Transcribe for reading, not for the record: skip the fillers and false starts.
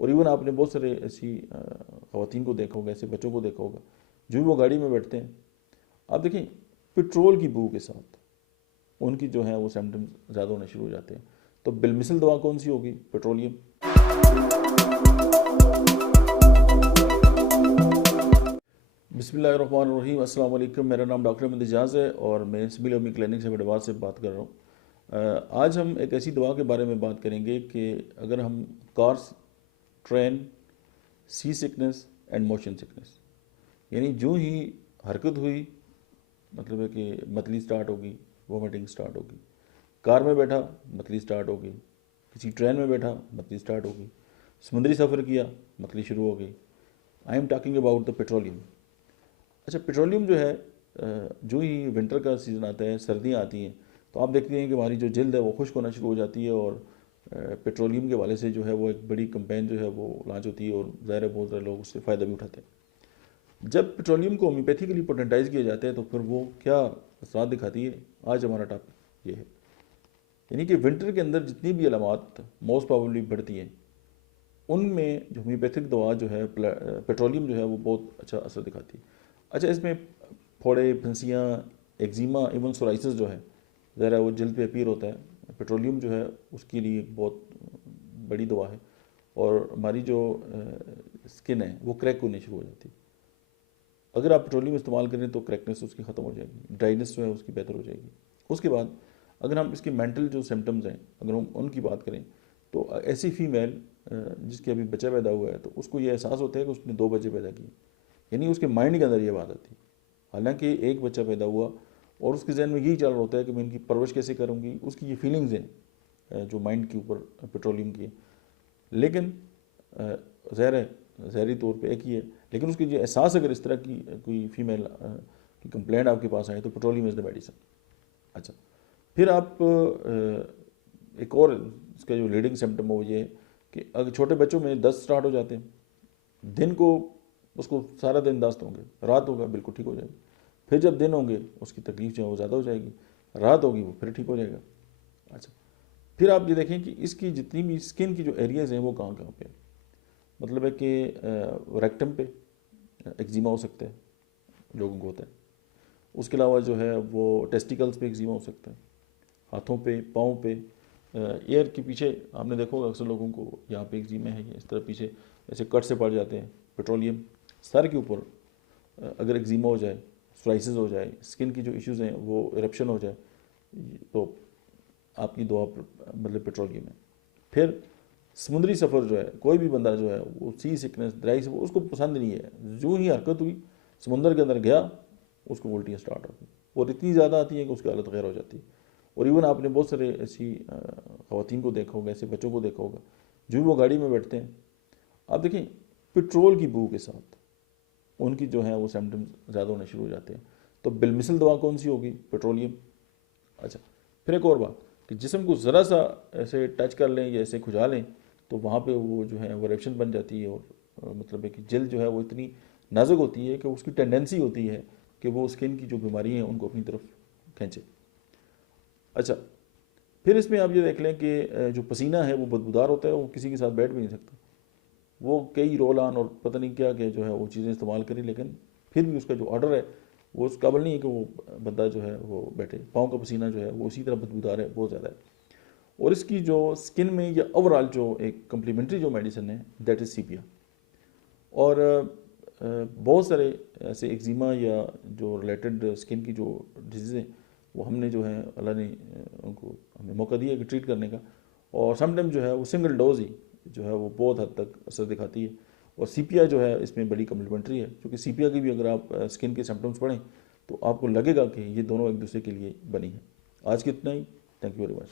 اور ایون آپ نے بہت سارے ایسی خواتین کو دیکھا ہوگا، ایسے بچوں کو دیکھا ہوگا جو بھی وہ گاڑی میں بیٹھتے ہیں، آپ دیکھیں پٹرول کی بو کے ساتھ ان کی جو ہے وہ سمٹمز زیادہ ہونے شروع ہو جاتے ہیں. تو بالمثل دوا کون سی ہوگی؟ پیٹرولیم. بسم اللہ الرحمن الرحیم. السلام علیکم. میرا نام ڈاکٹر احمد اعجاز ہے اور میں سبیل امی کلینک سے فیڈ سے بات کر رہا ہوں. آج ہم ایک ایسی دوا کے بارے میں بات کریں گے کہ اگر ہم cars, train, sea sickness and motion sickness, یعنی جو ہی حرکت ہوئی مطلب ہے کہ متلی سٹارٹ ہوگی، وومیٹنگ سٹارٹ ہوگی، کار میں بیٹھا متلی سٹارٹ ہوگی، کسی ٹرین میں بیٹھا متلی سٹارٹ ہوگی، سمندری سفر کیا متلی شروع ہو گئی. I am talking about the petroleum. اچھا، پیٹرولیم جو ہے جو ہی ونٹر کا سیزن آتا ہے، سردیاں آتی ہیں، تو آپ دیکھتے ہیں کہ ہماری جو جلد ہے وہ خشک ہونا شروع ہو جاتی ہے اور پیٹرولیم کے حوالے سے جو ہے وہ ایک بڑی کمپین جو ہے وہ لانچ ہوتی ہے اور ظاہر ہے بہت سارے لوگ اس سے فائدہ بھی اٹھاتے ہیں. جب پیٹرولیم کو ہومیوپیتھیکلی پوٹنٹائز کیا جاتا ہے تو پھر وہ کیا اثرات دکھاتی ہے؟ آج ہمارا ٹاپک یہ ہے. یعنی کہ ونٹر کے اندر جتنی بھی علامات موسٹ پرابیبلی بڑھتی ہیں، ان میں جو ہومیوپیتھک دوا جو ہے پیٹرولیم جو ہے وہ بہت اچھا اثر دکھاتی ہے. اچھا، اس میں پھوڑے، پھنسیاں، ایگزیما، ایون سورائسس جو ہے ظاہر ہے وہ جلد پہ اپیئر ہوتا ہے. پیٹرولیم جو ہے اس کے لیے ایک بہت بڑی دوا ہے اور ہماری جو اسکن ہے وہ کریک ہونے شروع ہو جاتی ہے. اگر آپ پیٹرولیم استعمال کریں تو کریکنس اس کی ختم ہو جائے گی، ڈرائنس جو ہے اس کی بہتر ہو جائے گی. اس کے بعد اگر ہم اس کی مینٹل جو سمٹمز ہیں اگر ہم ان کی بات کریں تو ایسی فیمیل جس کے ابھی بچہ پیدا ہوا ہے تو اس کو یہ احساس ہوتا ہے کہ اس نے 2 بچے پیدا کیے، یعنی اس کے مائنڈ کے اندر یہ بات آتی ہے. حالانکہ ایک بچہ پیدا ہوا اور اس کے ذہن میں یہی چل رہا ہوتا ہے کہ میں ان کی پرورش کیسے کروں گی. اس کی یہ فیلنگز ہیں جو مائنڈ کے اوپر پیٹرولیم کی ہے. لیکن ظاہر ہے ظاہری طور پہ ایک ہی ہے، لیکن اس کی جو احساس اگر اس طرح کی کوئی فیمیل کی کمپلینٹ آپ کے پاس آئے تو پیٹرولیم از دا میڈیسن. اچھا، پھر آپ ایک اور اس کا جو لیڈنگ سمٹم ہو یہ ہے کہ اگر چھوٹے بچوں میں دست سٹارٹ ہو جاتے ہیں، دن کو اس کو سارا دن دست ہوں گے، رات ہوگا بالکل ٹھیک ہو جائے گی. پھر جب دن ہوں گے اس کی تکلیف جو ہے وہ زیادہ ہو جائے گی، رات ہوگی وہ پھر ٹھیک ہو جائے گا. اچھا، پھر آپ یہ دیکھیں کہ اس کی جتنی بھی اسکن کی جو ایریاز ہیں وہ کہاں کہاں پہ ہیں. مطلب ہے کہ ریکٹم پہ ایگزیما ہو سکتا ہے، لوگوں کو ہوتا ہے. اس کے علاوہ جو ہے وہ ٹیسٹیکلز پہ ایگزیما ہو سکتا ہے، ہاتھوں پہ، پاؤں پہ، ایئر کے پیچھے آپ نے دیکھا ہوگا اکثر لوگوں کو یہاں پہ ایگزیما ہے، اس طرح پیچھے ایسے کٹ سے پڑ جاتے ہیں. پیٹرولیم. سر کے اوپر اگر ایگزیما ہو جائے، سورائسس ہو جائے، اسکن کی جو ایشوز ہیں وہ ایرپشن ہو جائے تو آپ کی دعا مطلب پیٹرولیم ہے. پھر سمندری سفر جو ہے، کوئی بھی بندہ جو ہے وہ سی سکنس، ڈرائی سفر اس کو پسند نہیں ہے. جو ہی حرکت ہوئی سمندر کے اندر گیا اس کو الٹیاں سٹارٹ ہو گئی اور اتنی زیادہ آتی ہیں کہ اس کی حالت غیر ہو جاتی ہے. اور ایون آپ نے بہت سارے ایسی خواتین کو دیکھا ہوگا، ایسے بچوں کو دیکھا ہوگا جو بھی وہ گاڑی میں بیٹھتے ہیں. آپ دیکھیں پٹرول کی بو کے ساتھ ان کی جو ہے وہ سمٹمز زیادہ ہونے شروع ہو جاتے ہیں. تو بالمثل دوا کون سی ہوگی؟ پیٹرولیم. اچھا، پھر ایک اور بات کہ جسم کو ذرا سا ایسے ٹچ کر لیں یا ایسے کھجا لیں تو وہاں پہ وہ جو ہے وہ ریپشن بن جاتی ہے اور مطلب ہے کہ جلد جو ہے وہ اتنی نازک ہوتی ہے کہ اس کی ٹینڈنسی ہوتی ہے کہ وہ اسکن کی جو بیماری ہیں ان کو اپنی طرف کھینچے. اچھا، پھر اس میں آپ یہ دیکھ لیں کہ جو پسینہ ہے وہ بدبودار ہوتا ہے، وہ کسی کے ساتھ بیٹھ بھی نہیں سکتا. وہ کئی رول آن اور پتہ نہیں کیا کہ جو ہے وہ چیزیں استعمال کریں، لیکن پھر بھی اس کا جو آرڈر ہے وہ اس قابل نہیں ہے کہ وہ بندہ جو ہے وہ بیٹھے. پاؤں کا پسینہ جو ہے وہ اسی طرح بدبودار ہے، بہت زیادہ ہے. اور اس کی جو اسکن میں یا اوور آل جو ایک کمپلیمنٹری جو میڈیسن ہے دیٹ از سیپیا. اور بہت سارے ایسے ایگزیما یا جو ریلیٹڈ اسکن کی جو ڈیزیز ہیں وہ ہم نے جو ہے اللہ نے ان کو ہمیں موقع دیا کہ ٹریٹ کرنے کا. اور سم ٹائم جو ہے وہ سنگل ڈوز ہی جو ہے وہ بہت حد تک اثر دکھاتی ہے. اور سیپیا جو ہے اس میں بڑی کمپلیمنٹری ہے، کیونکہ سیپیا کی بھی اگر آپ اسکن کے سمٹمس پڑھیں تو آپ کو لگے گا کہ یہ دونوں ایک دوسرے کے لیے بنی ہیں. آج کی اتنا ہی. Thank you very much.